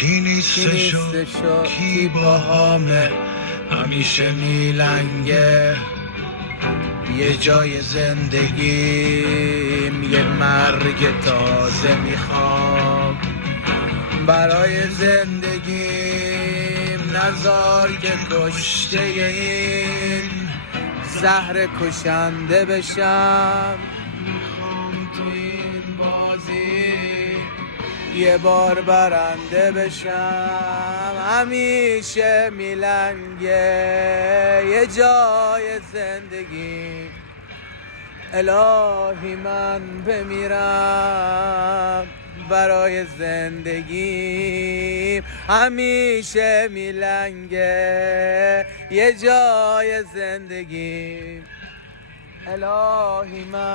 کی نیستشو کی باهامه، همیشه میلنگه. یه جای زندگیم یه مرگ تازه میخوام، برای زندگیم نذار که کشته این زهر کشنده بشم. میخوام تو این بازی یه بار برنده بشم، همیشه میلنگه یه جای زندگی. الهی من بمیرم برای زندگی، همیشه میلنگه یه جای زندگی. الهی من